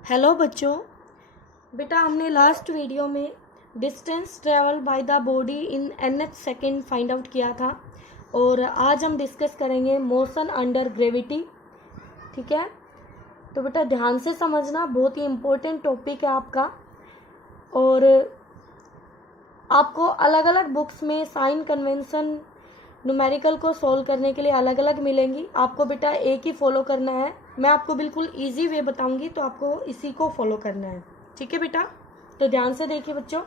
Hello बच्चों। बेटा हमने लास्ट वीडियो में distance travel by the body in nth second find out किया था और आज हम डिस्कस करेंगे मोशन अंडर ग्रेविटी। ठीक है, तो बेटा ध्यान से समझना, बहुत ही इम्पोर्टेंट टॉपिक है आपका। और आपको अलग अलग बुक्स में साइन कन्वेंशन न्यूमेरिकल को सॉल्व करने के लिए अलग अलग मिलेंगी। आपको बेटा एक ही फॉलो करना है, मैं आपको बिल्कुल इजी वे बताऊंगी तो आपको इसी को फॉलो करना है। ठीक है बेटा, तो ध्यान से देखिए बच्चों,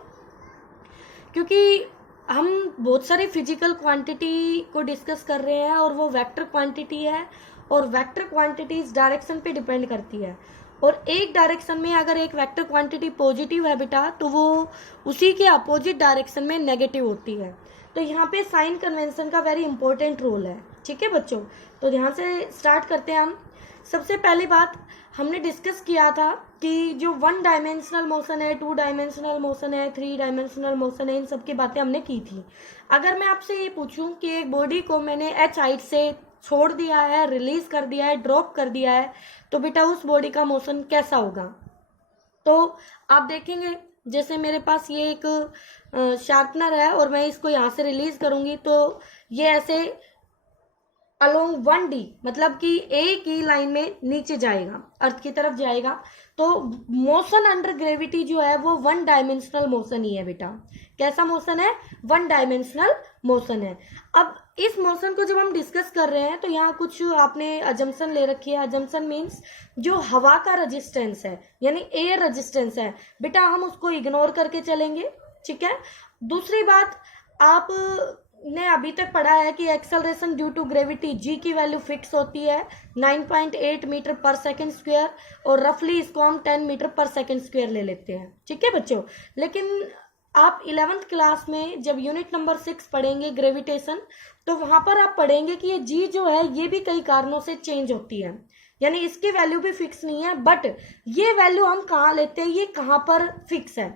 क्योंकि हम बहुत सारी फिजिकल क्वांटिटी को डिस्कस कर रहे हैं और वो वेक्टर क्वांटिटी है और वेक्टर क्वांटिटी इस डायरेक्शन पे डिपेंड करती है। और एक डायरेक्शन में अगर एक वेक्टर क्वांटिटी पॉजिटिव है बेटा तो वो उसी के अपोजिट डायरेक्शन में नेगेटिव होती है। तो यहाँ पे साइन कन्वेंशन का वेरी इंपॉर्टेंट रोल है। ठीक है बच्चों, तो ध्यान से स्टार्ट करते हैं हम। सबसे पहली बात हमने डिस्कस किया था कि जो 1 डायमेंशनल मोशन है, 2 डायमेंशनल मोशन है, 3 डायमेंशनल मोशन है, इन सब की बातें हमने की थी। अगर मैं आपसे ये पूछूं कि एक बॉडी को मैंने h हाइट से छोड़ दिया है, रिलीज कर दिया है, ड्रॉप कर दिया है, तो बेटा उस बॉडी का मोशन कैसा होगा? तो आप देखेंगे जैसे मेरे पास ये एक शार्पनर है और मैं इसको यहाँ से रिलीज करूंगी तो ये ऐसे अलोंग 1D मतलब कि एक ही लाइन में नीचे जाएगा, अर्थ की तरफ जाएगा। तो मोशन अंडर ग्रेविटी जो है वो 1 डायमेंशनल मोशन ही है बेटा। कैसा मोशन है? 1 डायमेंशनल मोशन है। अब इस मोशन को जब हम डिस्कस कर रहे हैं तो यहाँ कुछ आपने अजम्पशन ले रखी है। अजम्पशन मीन्स जो हवा का रेजिस्टेंस है यानी एयर रेजिस्टेंस है बेटा, हम उसको इग्नोर करके चलेंगे। ठीक है, दूसरी बात, आप ने अभी तक पढ़ा है कि acceleration due to gravity G की वैल्यू फिक्स होती है 9.8 मीटर पर सेकेंड स्क्वायर और रफली इसको हम 10 मीटर पर सेकेंड स्क्वायर ले लेते हैं। ठीक है बच्चों, लेकिन आप 11th क्लास में जब यूनिट नंबर 6 पढ़ेंगे ग्रेविटेशन, तो वहां पर आप पढ़ेंगे कि ये जी जो है ये भी कई कारणों से चेंज होती है, यानी इसकी वैल्यू भी फिक्स नहीं है। बट ये वैल्यू हम कहाँ लेते हैं, ये कहाँ पर फिक्स है?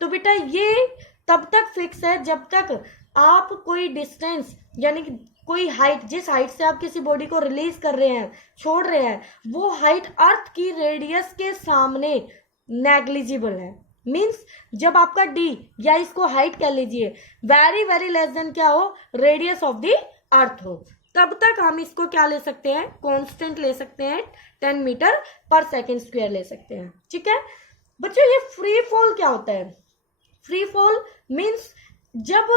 तो बेटा ये तब तक फिक्स है जब तक आप कोई डिस्टेंस यानी कि कोई हाइट, जिस हाइट से आप किसी बॉडी को रिलीज कर रहे हैं, छोड़ रहे हैं, वो हाइट अर्थ की रेडियस के सामने नेग्लिजिबल है। मींस जब आपका डी या इसको हाइट कह लीजिए वेरी वेरी लेस देन क्या हो, रेडियस ऑफ द अर्थ हो, तब तक हम इसको क्या ले सकते हैं, कांस्टेंट ले सकते हैं, 10 मीटर पर सेकेंड स्क्वायर ले सकते हैं। ठीक है बच्चों, ये फ्री फॉल क्या होता है? फ्री फॉल मीन्स जब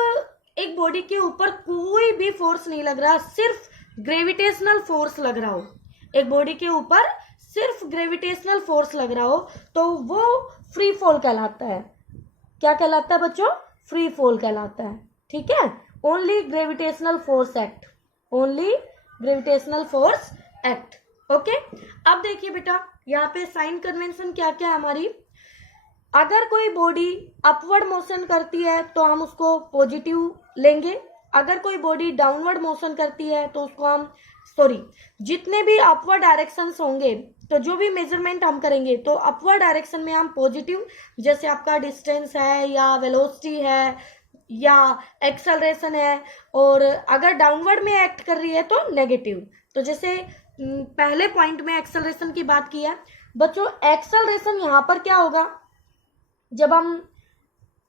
एक बॉडी के ऊपर कोई भी फोर्स नहीं लग रहा, सिर्फ ग्रेविटेशनल फोर्स लग रहा हो, एक बॉडी के ऊपर सिर्फ ग्रेविटेशनल फोर्स लग रहा हो, तो वो फ्री फॉल कहलाता है। क्या कहलाता है बच्चों? फ्री फॉल कहलाता है। ठीक है, only gravitational force act, only gravitational force act. Okay, अब देखिए बेटा यहाँ पे साइन कन्वेंशन क्या क्या है हमारी। अगर कोई बॉडी अपवर्ड मोशन करती है तो हम उसको पॉजिटिव लेंगे, अगर कोई बॉडी डाउनवर्ड मोशन करती है तो उसको हम जितने भी अपवर्ड डायरेक्शंस होंगे तो जो भी मेजरमेंट हम करेंगे तो अपवर्ड डायरेक्शन में हम पॉजिटिव, जैसे आपका डिस्टेंस है या वेलोसिटी है या एक्सेलरेशन है, और अगर डाउनवर्ड में एक्ट कर रही है तो नेगेटिव। तो जैसे पहले पॉइंट में एक्सेलरेशन की बात की है बच्चों, एक्सेलरेशन यहाँ पर क्या होगा, जब हम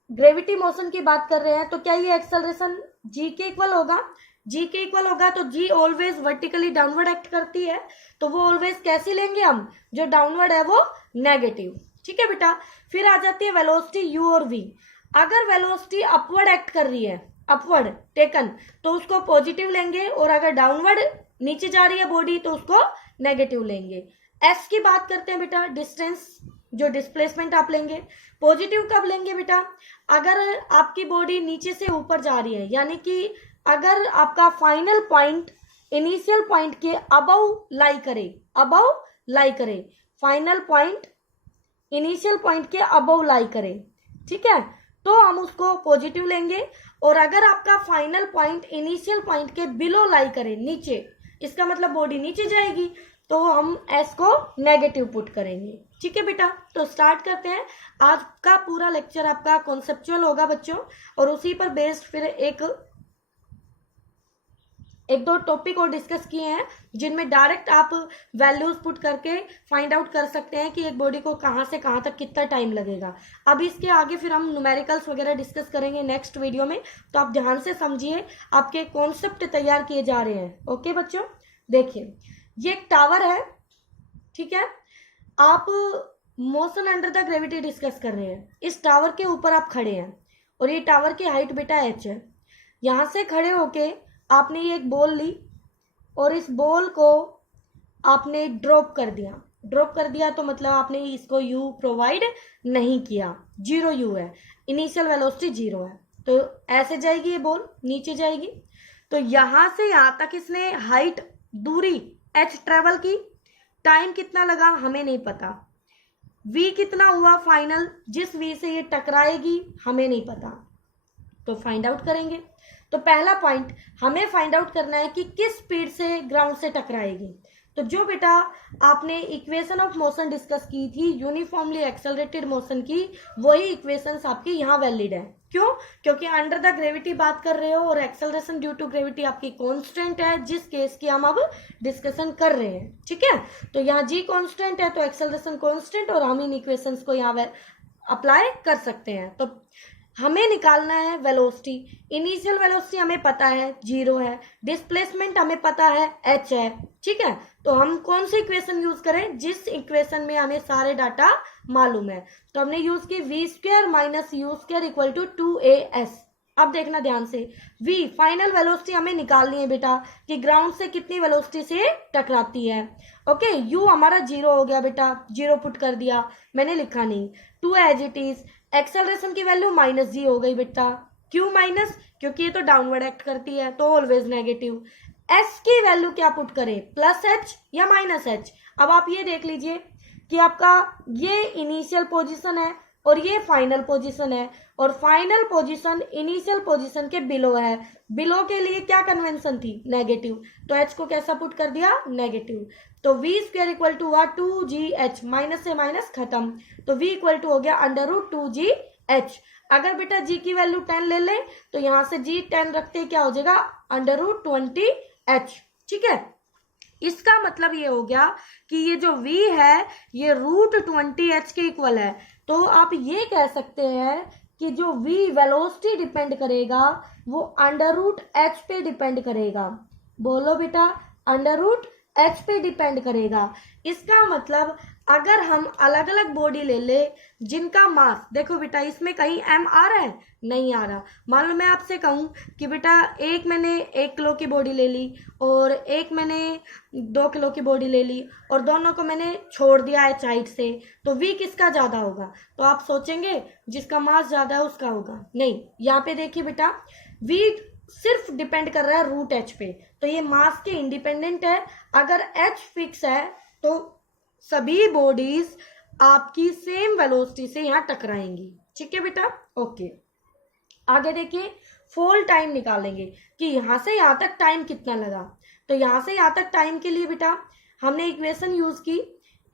ग्रेविटी मोशन की बात कर रहे हैं तो क्या ये एक्सेलरेशन जी के इक्वल होगा? जी के इक्वल होगा तो जी ऑलवेज वर्टिकली डाउनवर्ड एक्ट करती है, तो वो ऑलवेज कैसी लेंगे हम, जो डाउनवर्ड है वो नेगेटिव। ठीक है बेटा, फिर आ जाती है वेलोसिटी यू और वी। अगर वेलोसिटी अपवर्ड एक्ट कर रही है, अपवर्ड टेकन, तो उसको पॉजिटिव लेंगे, और अगर डाउनवर्ड नीचे जा रही है बॉडी तो उसको नेगेटिव लेंगे। एस की बात करते हैं बेटा, डिस्टेंस, जो डिस्प्लेसमेंट आप लेंगे, पॉजिटिव कब लेंगे बेटा? अगर आपकी बॉडी नीचे से ऊपर जा रही है, यानी कि अगर आपका फाइनल पॉइंट इनिशियल पॉइंट के अबव लाई करे, अबव लाई करे, फाइनल पॉइंट इनिशियल पॉइंट के अबव लाई करे, ठीक है, तो हम उसको पॉजिटिव लेंगे। और अगर आपका फाइनल पॉइंट इनिशियल पॉइंट के बिलो लाई करे, नीचे, इसका मतलब बॉडी नीचे जाएगी, तो हम एस को नेगेटिव पुट करेंगे। ठीक है बेटा, तो स्टार्ट करते हैं। आज का पूरा लेक्चर आपका कॉन्सेप्चुअल होगा बच्चों, और उसी पर बेस्ड फिर एक एक दो टॉपिक और डिस्कस किए हैं जिनमें डायरेक्ट आप वैल्यूज पुट करके फाइंड आउट कर सकते हैं कि एक बॉडी को कहाँ से कहाँ तक कितना टाइम लगेगा। अब इसके आगे फिर हम न्यूमेरिकल्स वगैरह डिस्कस करेंगे नेक्स्ट वीडियो में, तो आप ध्यान से समझिए, आपके कॉन्सेप्ट तैयार किए जा रहे हैं। ओके बच्चों, देखिए ये एक टावर है, ठीक है, आप motion under the gravity discuss कर रहे हैं। इस टावर के ऊपर आप खड़े हैं और ये टावर की हाइट बेटा h है। यहां से खड़े होके आपने ये एक बॉल ली और इस बॉल को आपने ड्रॉप कर दिया। ड्रॉप कर दिया तो मतलब आपने इसको u प्रोवाइड नहीं किया, 0 u है, इनिशियल वेलोसिटी 0 है, तो ऐसे जाएगी ये बॉल, नीचे जाएगी। तो यहां से यहां तक इसने हाइट दूरी h ट्रेवल की, टाइम कितना लगा हमें नहीं पता, v कितना हुआ फाइनल, जिस v से ये टकराएगी हमें नहीं पता, तो फाइंड आउट करेंगे। तो पहला पॉइंट हमें फाइंड आउट करना है कि किस स्पीड से ग्राउंड से टकराएगी। तो जो बेटा आपने इक्वेशन ऑफ मोशन डिस्कस की थी यूनिफॉर्मली एक्सेलरेटेड मोशन की, वही इक्वेशंस आपकी यहाँ वैलिड है। क्यों? क्योंकि अंडर द ग्रेविटी बात कर रहे हो और एक्सेलरेशन ड्यू टू ग्रेविटी आपकी कांस्टेंट है, जिस केस की हम अब डिस्कशन कर रहे हैं, ठीक है। तो यहाँ जी कांस्टेंट है तो एक्सेलरेशन कांस्टेंट, और हम इन इक्वेशंस को यहाँ अप्लाई कर सकते हैं। तो हमें निकालना है वेलोसिटी। इनिशियल वेलोसिटी हमें पता है 0 है, डिस्प्लेसमेंट हमें पता है h है, ठीक है। तो हम कौन सी इक्वेशन यूज करें? जिस इक्वेशन में हमें सारे डाटा मालूम है। तो हमने यूज की v² minus u² equal to 2as। अब देखना ध्यान से, v फाइनल वेलोसिटी हमें निकालनी है बेटा कि ग्राउंड से कितनी वेलोसिटी से टकराती है। ओके, u हमारा 0 हो गया बेटा, 0 पुट कर दिया, मैंने लिखा नहीं, 2 एज इट इज। एक्सेलरेशन की वैल्यू -g हो गई बेटा, क्यों माइनस? क्योंकि ये तो डाउनवर्ड एक्ट करती है तो ऑलवेज नेगेटिव। s की वैल्यू क्या पुट करें, +h या -h? अब आप ये देख लीजिए कि आपका ये इनिशियल पोजीशन है और ये फाइनल पोजीशन है, और फाइनल पोजीशन इनिशियल पोजीशन के बिलो है। बिलो के लिए क्या कन्वेंशन थी, नेगेटिव, तो h को कैसा पुट कर दिया, नेगेटिव। तो v² इक्वल टू हुआ 2gh, माइनस से माइनस खत्म, तो v इक्वल टू हो गया √2gh। अगर बेटा g की वैल्यू 10 ले ले तो यहां से g 10 रखते क्या हो जाएगा, √20h, ठीक है। इसका मतलब ये हो गया कि ये जो v है ये √20h के इक्वल है। तो आप ये कह सकते हैं कि जो v वेलोसिटी डिपेंड करेगा वो √h पे डिपेंड करेगा। बोलो बेटा, √h पे डिपेंड करेगा। इसका मतलब अगर हम अलग अलग बॉडी ले ले जिनका मास, देखो बेटा इसमें कहीं m आ रहा है, नहीं आ रहा। मान लो मैं आपसे कहूं कि बेटा एक मैंने 1 किलो की बॉडी ले ली और एक मैंने 2 किलो की बॉडी ले ली और दोनों को मैंने छोड़ दिया है हाइट से, तो v किसका ज्यादा होगा? तो आप सोचेंगे जिसका मास ज्यादा है उसका होगा। नहीं, यहाँ पे देखिए बेटा v सिर्फ डिपेंड कर रहा है √h पे, तो ये मास के इंडिपेंडेंट है। अगर h फिक्स है तो सभी बॉडीज आपकी सेम वेलोसिटी से यहाँ टकराएंगी, ठीक है बेटा। ओके, आगे देखिए, फॉल टाइम निकालेंगे कि यहाँ से यहाँ तक टाइम कितना लगा। तो यहाँ से यहाँ तक टाइम के लिए बेटा हमने इक्वेशन यूज की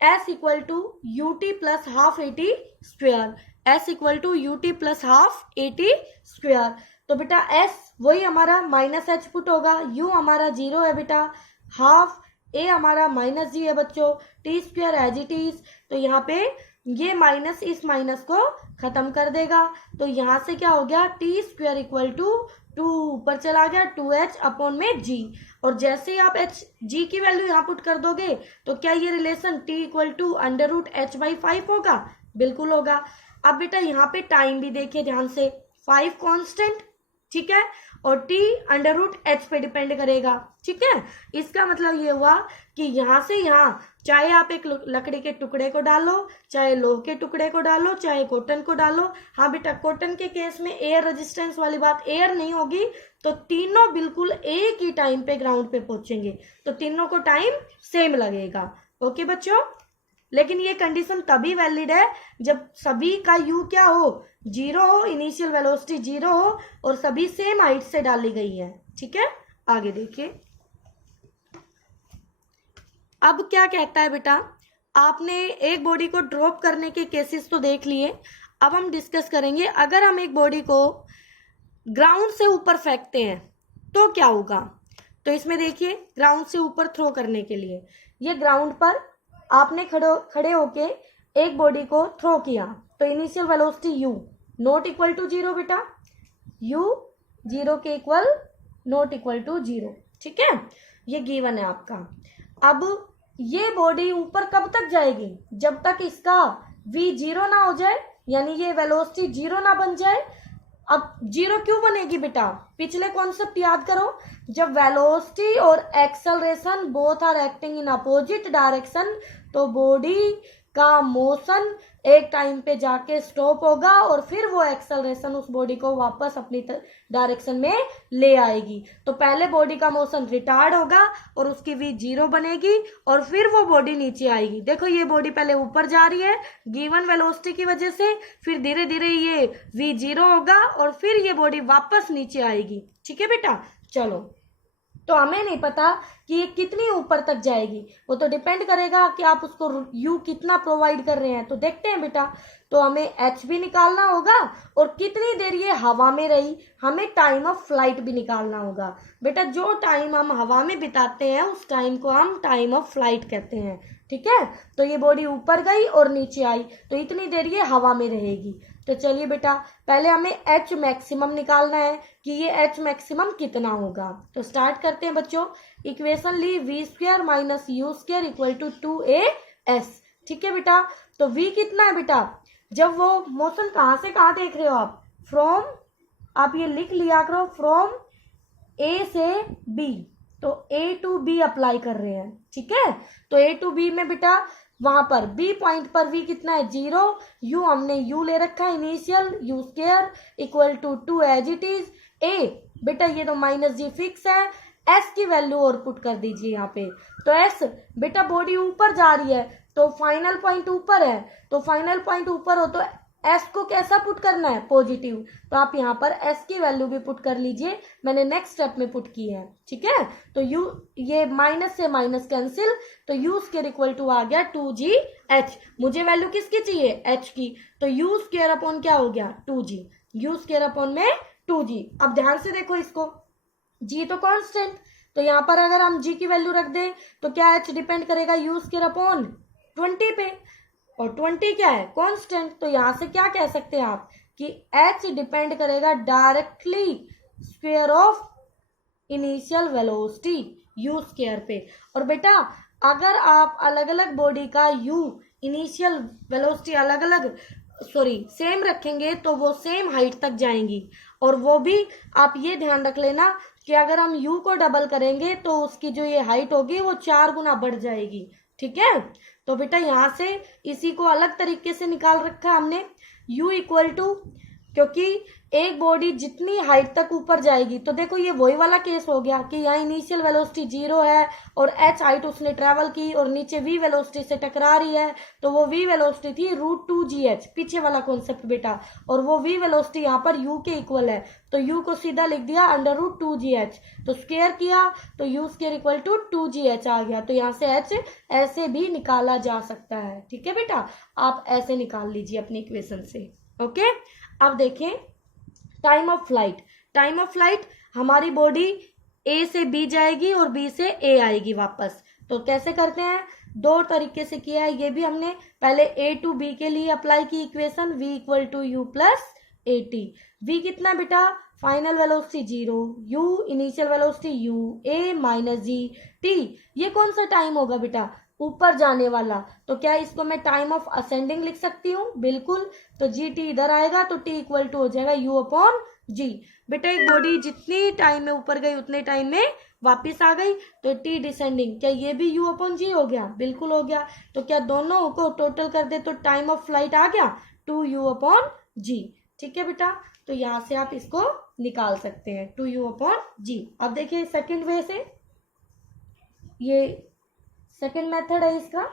s equal to ut plus half 80 square, s equal to ut plus half 80 square. तो बेटा s वही हमारा -h पुट होगा, u हमारा 0 है बेटा, हाफ a हमारा -g है बच्चों, t² एज इट इज। तो यहाँ पे ये माइनस इस माइनस को खत्म कर देगा, तो यहाँ से क्या हो गया, t² इक्वल टू 2 ऊपर चला गया 2h अपॉन में g, और जैसे ही आप g की वैल्यू यहाँ पुट कर दोगे तो क्या ये relation t equal to √h/5 होगा? बिल्कुल होगा। अब बेटा यहाँ पे टाइम भी देखिए ध्यान से, 5 कांस्टेंट, ठीक है, और t √h पे डिपेंड करेगा, ठीक है। इसका मतलब ये हुआ कि यहाँ से यहाँ चाहे आप एक लकड़ी के टुकड़े को डालो, चाहे लोहे के टुकड़े को डालो, चाहे कॉटन को डालो। हाँ बेटा, कॉटन के केस में एयर रेजिस्टेंस वाली बात, एयर नहीं होगी, तो तीनों बिल्कुल एक ही टाइम पे ग्राउंड पे पहुंचेंगे, तो तीनों को टाइम सेम लगेगा। ओके बच्चों, लेकिन ये कंडीशन तभी वैलिड है जब सभी का u क्या हो, 0 हो, इनिशियल वेलोसिटी 0 हो और सभी सेम हाइट से डाली गई है, ठीक है। आगे देखिए, अब क्या कहता है बेटा, आपने एक बॉडी को ड्रॉप करने के केसेस तो देख लिए, अब हम डिस्कस करेंगे अगर हम एक बॉडी को ग्राउंड से ऊपर फेंकते हैं तो क्या होगा। तो इसमें देखिए ग्राउंड से ऊपर थ्रो करने के लिए ये ग्राउंड पर आपने खड़े होके एक बॉडी को थ्रो किया तो initial velocity u not equal to 0 बेटा, u 0 के इक्वल नॉट इक्वल टू 0, ठीक है, ये गिवन है आपका। अब ये बॉडी ऊपर कब तक जाएगी, जब तक इसका v 0 ना हो जाए, यानी ये वेलोसिटी 0 ना बन जाए। अब 0 क्यों बनेगी बेटा, पिछले कॉन्सेप्ट याद करो, जब वेलोसिटी और acceleration both are acting in opposite direction तो बॉडी का मोशन एक टाइम पे जाके स्टॉप होगा और फिर वो एक्सेलरेशन उस बॉडी को वापस अपनी डायरेक्शन में ले आएगी। तो पहले बॉडी का मोशन रिटार्ड होगा और उसकी v 0 बनेगी और फिर वो बॉडी नीचे आएगी। देखो ये बॉडी पहले ऊपर जा रही है गिवन वेलोसिटी की वजह से, फिर धीरे धीरे ये v 0 होगा और फिर ये बॉडी वापस नीचे आएगी, ठीक है बेटा। चलो, तो हमें नहीं पता कि ये कितनी ऊपर तक जाएगी, वो तो डिपेंड करेगा कि आप उसको u कितना प्रोवाइड कर रहे हैं। तो देखते हैं बेटा, तो हमें h भी निकालना होगा और कितनी देर ये हवा में रही, हमें टाइम ऑफ फ्लाइट भी निकालना होगा। बेटा जो टाइम हम हवा में बिताते हैं उस टाइम को हम टाइम ऑफ फ्लाइट कहते हैं, ठीक है। तो ये बॉडी ऊपर गई और नीचे आई तो इतनी देर ये हवा में रहेगी। तो चलिए बेटा, पहले हमें एच मैक्सिमम निकालना है कि ये एच मैक्सिमम कितना होगा। तो स्टार्ट करते हैं बच्चों, इक्वेशन ली v square minus U square equal to 2as, ठीक है बेटा। तो v कितना है बेटा, जब वो मोशन कहाँ से कहाँ देख रहे हो आप, फ्रॉम, आप ये लिख लिया करो, फ्रॉम a से b, तो a टू b अप्लाई कर रहे हैं, ठीक है। तो a टू b में बेटा वहां पर b पॉइंट पर v कितना है 0, u हमने u ले रखा है इनिशियल, u square equal to 2 as it is, a बेटा ये तो माइनस g फिक्स है, s की वैल्यू और पुट कर दीजिए यहाँ पे। तो s बेटा बॉडी ऊपर जा रही है तो फाइनल पॉइंट ऊपर है, तो फाइनल पॉइंट ऊपर हो तो s को कैसा पुट करना है, पॉजिटिव, तो आप यहाँ पर s की वैल्यू भी पुट कर लीजिए, मैंने नेक्स्ट स्टेप में पुट की है, ठीक है। तो u ये माइनस से माइनस कैंसिल, तो u स्क्वायर इक्वल टू आ गया 2gh, मुझे वैल्यू किसकी चाहिए, h की, तो u स्क्वायर अपॉन क्या हो गया 2g, u स्क्वायर अपॉन में 2g। अब ध्यान से देखो इसको, g तो कांस्टेंट, तो यहाँ पर अगर हम g की वैल्यू रख दें तो क्या h डिपेंड करेगा u स्क्वायर अपॉन 20 पे, और 20 क्या है कांस्टेंट, तो यहां से क्या कह सकते हैं आप कि h डिपेंड करेगा directly square of initial velocity u square पे। और बेटा अगर आप अलग अलग बॉडी का u इनिशियल वेलोसिटी अलग अलग सेम रखेंगे तो वो सेम हाइट तक जाएंगी, और वो भी आप ये ध्यान रख लेना कि अगर हम u को डबल करेंगे तो उसकी जो ये हाइट होगी वो 4 गुना बढ़ जाएगी, ठीक है। तो बेटा यहाँ से इसी को अलग तरीके से निकाल रखा है हमने, u इक्वल टू, क्योंकि एक बॉडी जितनी हाइट तक ऊपर जाएगी, तो देखो ये वही वाला केस हो गया कि यहाँ इनिशियल वेलोसिटी 0 है और h हाइट उसने ट्रेवल की और नीचे v वेलोसिटी से टकरा रही है, तो वो v वेलोसिटी थी √2gh, पीछे वाला कॉन्सेप्ट बेटा, और वो v वेलोसिटी यहाँ पर u के इक्वल है, तो u को सीधा लिख दिया √2gh, तो स्क्वायर किया तो u square equal to 2gh आ गया। तो यहाँ से h ऐसे भी निकाला जा सकता है, ठीक है बेटा, आप ऐसे निकाल लीजिए अपनी इक्वेशन से, ओके। अब देखें time of flight, time of flight हमारी बॉडी A से B जाएगी और B से A आएगी वापस, तो कैसे करते हैं, दो तरीके से किया है, ये भी हमने पहले A टू B के लिए अप्लाई की equation, v equal to u plus at, v कितना बेटा final velocity 0, u initial velocity u, a minus G t, ये कौन सा टाइम होगा बेटा, ऊपर जाने वाला, तो क्या इसको मैं टाइम ऑफ असेंडिंग लिख सकती हूँ, बिल्कुल, तो जी टी इधर आएगा तो टी इक्वल टू हो जाएगा यू अपॉन जी। बेटा एक बॉडी जितनी टाइम में ऊपर गई उतने टाइम में वापस आ गई, तो टी डिसेंडिंग, क्या ये भी यू अपॉन जी हो गया, बिल्कुल हो गया। तो क्या दोनों को टोटल कर दे तो टाइम ऑफ फ्लाइट आ गया 2u अपॉन जी, ठीक है बेटा। तो यहाँ से आप इसको निकाल सकते हैं 2u अपॉन जी। अब देखिए सेकेंड वे से, ये सेकेंड मेथड है इसका,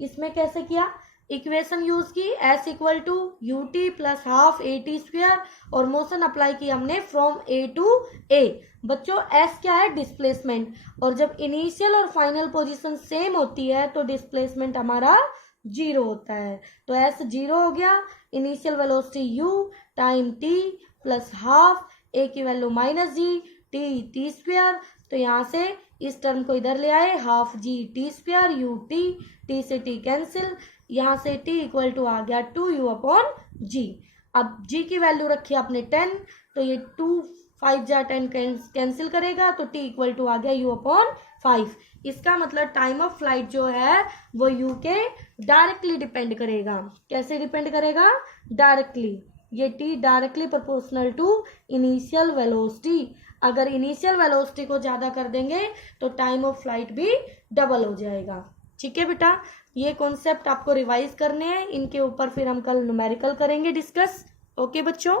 इसमें कैसे किया, इक्वेशन यूज की s equal to U T plus half A T square, और मोशन अप्लाई की हमने फ्रॉम a टू a। बच्चों s क्या है, डिस्प्लेसमेंट, और जब इनिशियल और फाइनल पोजीशन सेम होती है तो डिस्प्लेसमेंट हमारा 0 होता है, तो s 0 हो गया, initial velocity u time t plus half a की वैल्यू माइनस जी, टी स्क्वायर, तो यहाँ से इस टर्म को इधर ले आए, half G T square U T से टी कैंसिल, यहाँ से टी इक्वल टू आ गया 2u अपॉन जी। अब जी की वैल्यू रखी आपने 10, तो ये 2 5 जा 10 कैंसिल करेगा, तो टी इक्वल टू आ गया u अपॉन 5। इसका मतलब टाइम ऑफ फ्लाइट जो है वो u के डायरेक्टली डिपेंड करेगा। कैसे डिपेंड करेगा? डायरेक्टली। ये t directly proportional to initial velocity. अगर इनिशियल वेलोसिटी को ज़्यादा कर देंगे तो टाइम ऑफ फ्लाइट भी डबल हो जाएगा। ठीक है बेटा, ये कॉन्सेप्ट आपको रिवाइज करने हैं, इनके ऊपर फिर हम कल न्यूमेरिकल करेंगे डिस्कस। ओके बच्चों।